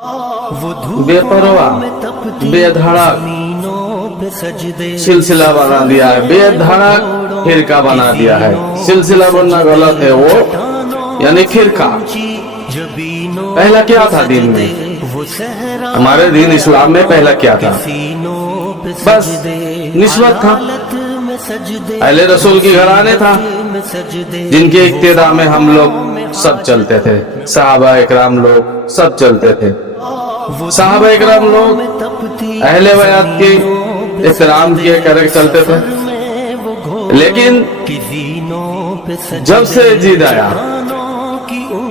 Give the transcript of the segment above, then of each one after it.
بے پرواہ بے دھڑک سلسلہ بنا دیا ہے، بے دھڑک فرقہ بنا دیا ہے۔ سلسلہ بننا غلط ہے، وہ یعنی فرقہ۔ پہلا کیا تھا دین میں؟ ہمارے دین اسلام میں پہلا کیا تھا؟ بس نسبت تھا، اہل رسول کی گھرانے تھا، جن کے اقتداء میں ہم لوگ سب چلتے تھے، صحابہ اکرام لوگ سب چلتے تھے۔ صحابہ اکرام لوگ اہل بیت کے احترام کیے کرے چلتے تھے، لیکن جب سے جید آیا،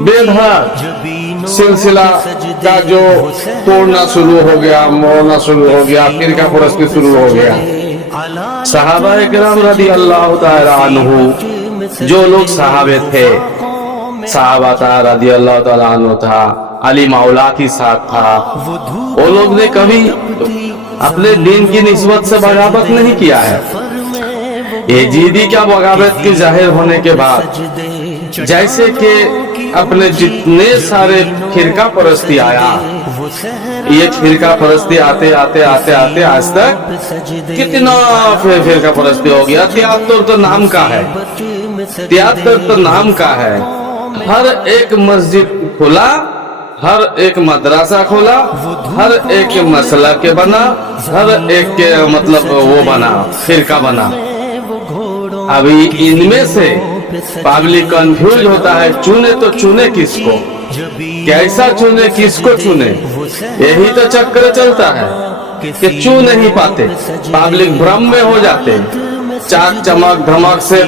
بے دھڑک سلسلہ کا جو توڑنا شروع ہو گیا، موڑنا شروع ہو گیا، فرقہ پرستی شروع ہو گیا۔ صحابہ اکرام رضی اللہ تعالی عنہ، جو لوگ صحابے تھے، صحابہ رضی اللہ تعالی عنہ تھا، علی مولا کی ساتھ تھا، وہ لوگ نے کبھی اپنے دین کی نسبت سے بغاوت نہیں کیا ہے۔ یزیدی کا بغاوت کی ظاہر ہونے کے بعد جیسے کہ اپنے جتنے سارے فرقہ پرستی آیا، یہ فرقہ پرستی آتے آتے آتے آتے آج تک کتنا فرقہ پرستی ہو گیا۔ 73 تو نام کا ہے، 73 تو نام کا ہے۔ ہر ایک مسجد کھلا، ہر ایک مدرسہ کھولا، ہر ایک مسئلہ کے بنا، ہر ایک کے مطلب وہ بنا، فرقہ بنا۔ ابھی ان میں سے پبلک کنفیوز ہوتا ہے، چنے تو چنے کس کو، کیسا چنے، کس کو چنے، یہی تو چکر چلتا ہے کہ چن نہیں پاتے، پبلک بھرم میں ہو جاتے، چاک چمک دھمک سے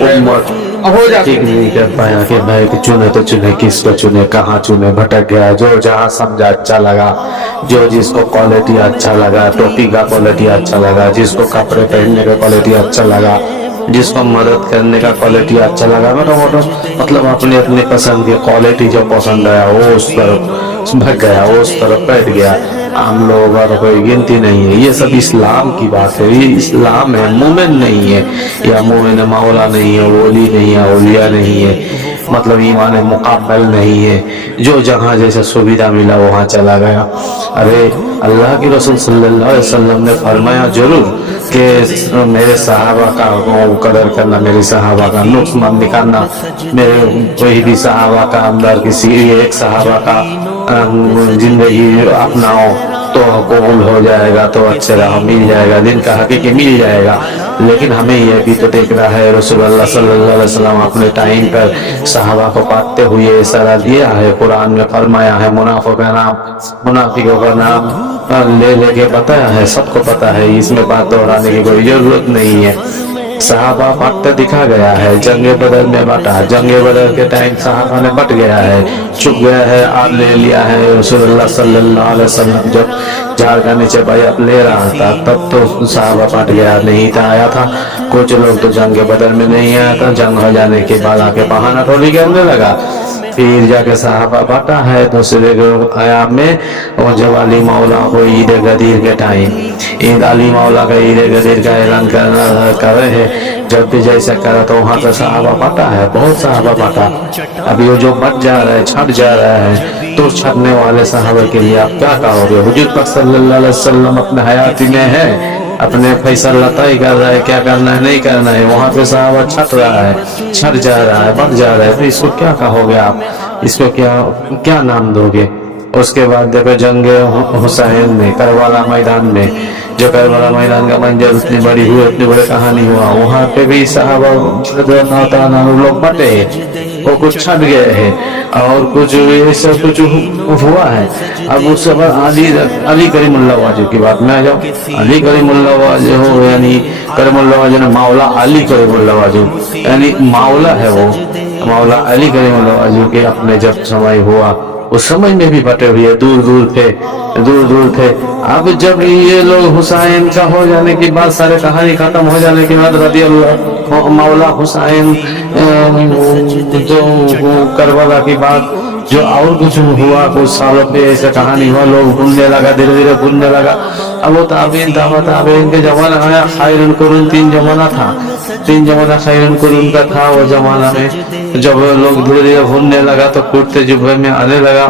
ہو جاتی، نہیں کر پایا کہ بھائی چنے تو چنے کس کو چنے، کہاں چنے، بھٹک گیا۔ جو جہاں سمجھا اچھا لگا، جو جس کو کوالٹی اچھا لگا، ٹوپی کا کوالٹی اچھا لگا، جس کو کپڑے پہننے کا کوالٹی اچھا لگا، جس کو مدد کرنے کا کوالٹی اچھا لگا، مطلب اپنی اپنی پسند کی کوالٹی جو پسند آیا وہ اس طرف بھگ گیا، وہ اس طرف بیٹھ گیا۔ ہم لوگ اور کوئی گنتی نہیں ہے، یہ سب اسلام کی بات ہے، یہ اسلام ہے، مومن نہیں ہے، یا مومن مولا نہیں ہے، ولی نہیں ہے، اولیاء نہیں ہے، مطلب ایمان مقابل نہیں ہے، جو جہاں جیسے سویدھا ملا وہاں چلا گیا۔ ارے اللہ کی رسول صلی اللہ علیہ وسلم نے فرمایا ضرور کہ میرے صحابہ کا قدر کرنا، میرے صحابہ کا نقصان نکالنا، میرے کوئی بھی صحابہ کا اندر کسی ایک صحابہ کا زندگی اپناؤ تو قبول ہو جائے گا، تو اچھے راہ مل جائے گا، دن کا حقیقی مل جائے گا۔ لیکن ہمیں یہ بھی تو دیکھنا ہے، رسول اللہ صلی اللہ علیہ وسلم اپنے ٹائم پر صحابہ کو پاتے ہوئے اشارہ دیا ہے، قرآن میں فرمایا ہے، منافقوں کا نام لے لے کے بتایا ہے، سب کو پتا ہے، اس میں بات دہرانے کی کوئی ضرورت نہیں ہے۔ صحابہ بانٹتا دکھا گیا ہے، جنگ بدر میں بانٹا، جنگ بدر کے ٹائم صحابہ نے بٹ گیا ہے، چھپ گیا ہے، آپ لے لیا ہے۔ رسول اللہ صلی اللہ علیہ وسلم جب جھاڑ کا نیچے بیعت لے رہا تھا تب تو صحابہ بٹ گیا نہیں تھا، آیا تھا۔ کچھ لوگ تو جنگ بدر میں نہیں آیا تھا، جنگ ہو جانے کے بعد آ کے بہانہ ٹولی کرنے لگا، پھر جا کے صحابہ بانٹا ہے۔ دوسرے آیام میں وہ جب علی مولا کو عید غدیر کے ٹائم عید علی مولا کا عید غدیر کا اعلان کر رہے ہیں، جب بھی جیسا کرا تو وہاں پہ صحابہ بانٹا ہے، بہت صحابہ بانٹا۔ ابھی وہ جو بٹ جا رہا ہے، چھٹ جا رہا ہے، تو چھٹنے والے صحابہ کے لیے آپ کیا کہو گے؟ حضور پاک صلی اللہ علیہ وسلم اپنے حیاتی میں ہے، اپنے فیصلہ طے کر رہا ہے، کیا کرنا ہے نہیں کرنا ہے، وہاں پہ صحابہ چھٹ رہا ہے، چھٹ جا رہا ہے، بٹ جا رہا ہے، تو اس کو کیا کہو گے آپ؟ اس کو کیا نام دو گے؟ اس کے بعد دیکھو جنگ حسین میں، کربلا میدان میں، جو کربلا میدان کا منظر اتنی بڑی ہوئی، اتنی بڑی کہانی ہوا، وہاں پہ بھی صحابہ لوگ بٹے ہیں، وہ کچھ چھٹ گئے ہیں اور کچھ ایسا کچھ ہوا ہے۔ اب اس سے بعد علی کریم اللہ واجب کی بات میں آ جاؤ، علی کریم اللہ واجب یعنی کریم اللہ واجب مولا علی کریم اللہ واجب، یعنی مولا ہے، وہ مولا علی کریم اللہ واجب کے اپنے جب سمے ہوا اس سمے میں بھی بٹے ہوئے، دور دور تھے۔ اب جب یہ لوگ حسین کا ہو جانے کے بعد، سارے کہانی ختم ہو جانے کے بعد، رضی اللہ مولا حسین جو کربلا کی بات جو اور کچھ ہوا، کچھ سالوں پہ ایسا کہانی ہوا، لوگ بھولنے لگا، دھیرے دھیرے بھولنے لگا۔ اب وہ تابعین کے زمانہ آیا، خیر القرون 3 زمانہ تھا، 3 زمانہ خیر القرون کا تھا۔ وہ زمانہ میں جب لوگ دھیرے دھیرے بھولنے لگا تو کرتے جبے میں آنے لگا،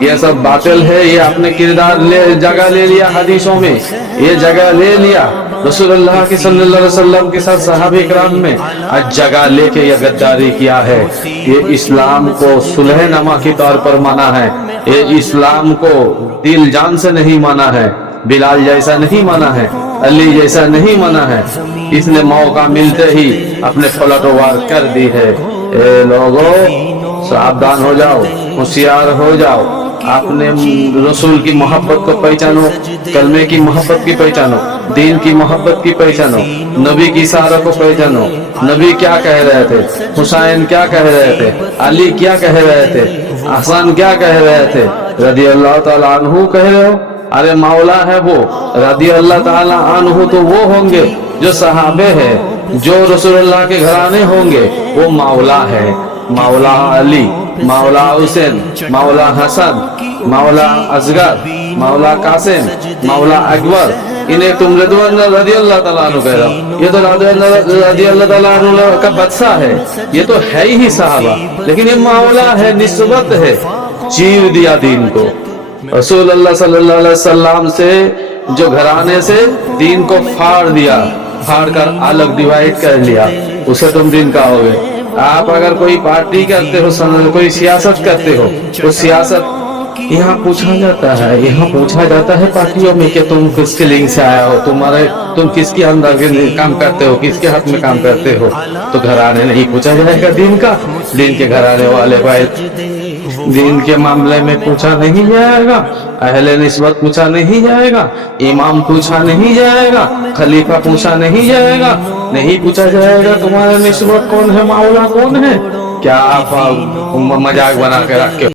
یہ سب باطل ہے. یہ اپنے کردار جگہ لے لیا حدیثوں میں, یہ جگہ لے لیا رسول اللہ کی صلی اللہ علیہ وسلم کے ساتھ صحابہ کرام میں, آج جگہ لے کے یہ غداری کیا ہے. یہ اسلام کو صلح نما کے طور پر مانا ہے, یہ اسلام کو دل جان سے نہیں مانا ہے, بلال جیسا نہیں مانا ہے, علی جیسا نہیں مانا ہے. اس نے موقع ملتے ہی اپنے پلٹ وار کر دی ہے. اے لوگوں ساودھان ہو جاؤ, ہوشیار ہو جاؤ, اپنے رسول کی محبت کو پہچانو, کلمے کی محبت کی پہچانو, دین کی محبت کی پہچانو, نبی کی اشارہ کو پہچانو. نبی کیا کہہ رہے تھے, حسین کیا کہہ رہے تھے, علی کیا کہہ رہے تھے, حسن کیا کہہ رہے تھے, رضی اللہ تعالیٰ عنہ کہہ رہے ہو. ارے مولا ہے وہ, رضی اللہ تعالیٰ عنہ تو وہ ہوں گے جو صحابے ہیں, جو رسول اللہ کے گھرانے ہوں گے وہ مولا ہے. مولا علی, مولا حسین, مولا حسن, مولا اصغر, مولا قاسم, مولا اکبر, انہیں تم رضوان رضی اللہ تعالیٰ عنہ کہہ رہا ہو. یہ تو رضی اللہ تعالیٰ عنہ کا بادشاہ ہے, یہ تو ہے ہی صحابہ, لیکن یہ مولا ہے, نسبت ہے. چیر دیا دین کو. رسول اللہ صلی اللہ علیہ وسلم سے جو گھرانے سے دین کو پھاڑ دیا, پھاڑ کر الگ ڈیوائیڈ کر لیا, اسے تم دین کہو گے. آپ اگر کوئی پارٹی کرتے ہو, کوئی سیاست کرتے ہو, تو سیاست یہاں پوچھا جاتا ہے, یہاں پوچھا جاتا ہے پارٹیوں میں کہ تم کس کے لنک سے آیا ہو, تم کس کے اندر کام کرتے ہو, کس کے حق میں کام کرتے ہو. تو گھرانے نہیں پوچھا جائے گا دین کا, دین کے گھرانے والے بھائی دین کے معاملے میں پوچھا نہیں جائے گا, اہل نسبت پوچھا نہیں جائے گا, امام پوچھا نہیں جائے گا, خلیفہ پوچھا نہیں جائے گا, نہیں پوچھا جائے گا تمہارا نسبت کون ہے, مولا کون ہے. کیا آپ مذاق بنا کے رکھے